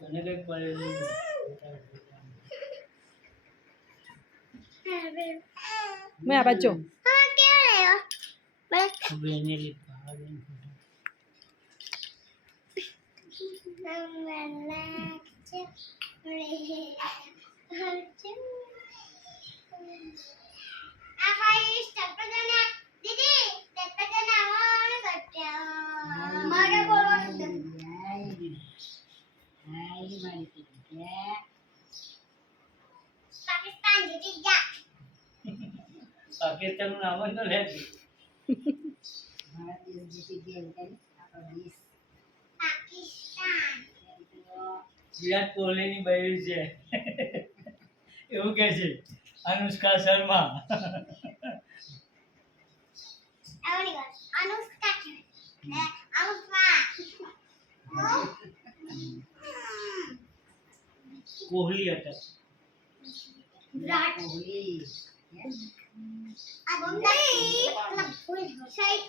તને કઈ પડે मैं आ बच्चों हाँ क्या है यार बस બેને લીધા पाकिस्तान जीत गया પાકિસ્તાન નું નામ જ ન લે ભારત દેશ જીતી ગયો કે આપણો દેશ पाकिस्तान વિરાટ કોહલી ની બૈરી છે એવું કે છે અનુષ્કા શર્મા आवड़ी कर अनुष्का अनुष्का કોહલી હતા विराट કોહલી अब नहीं फुल साइड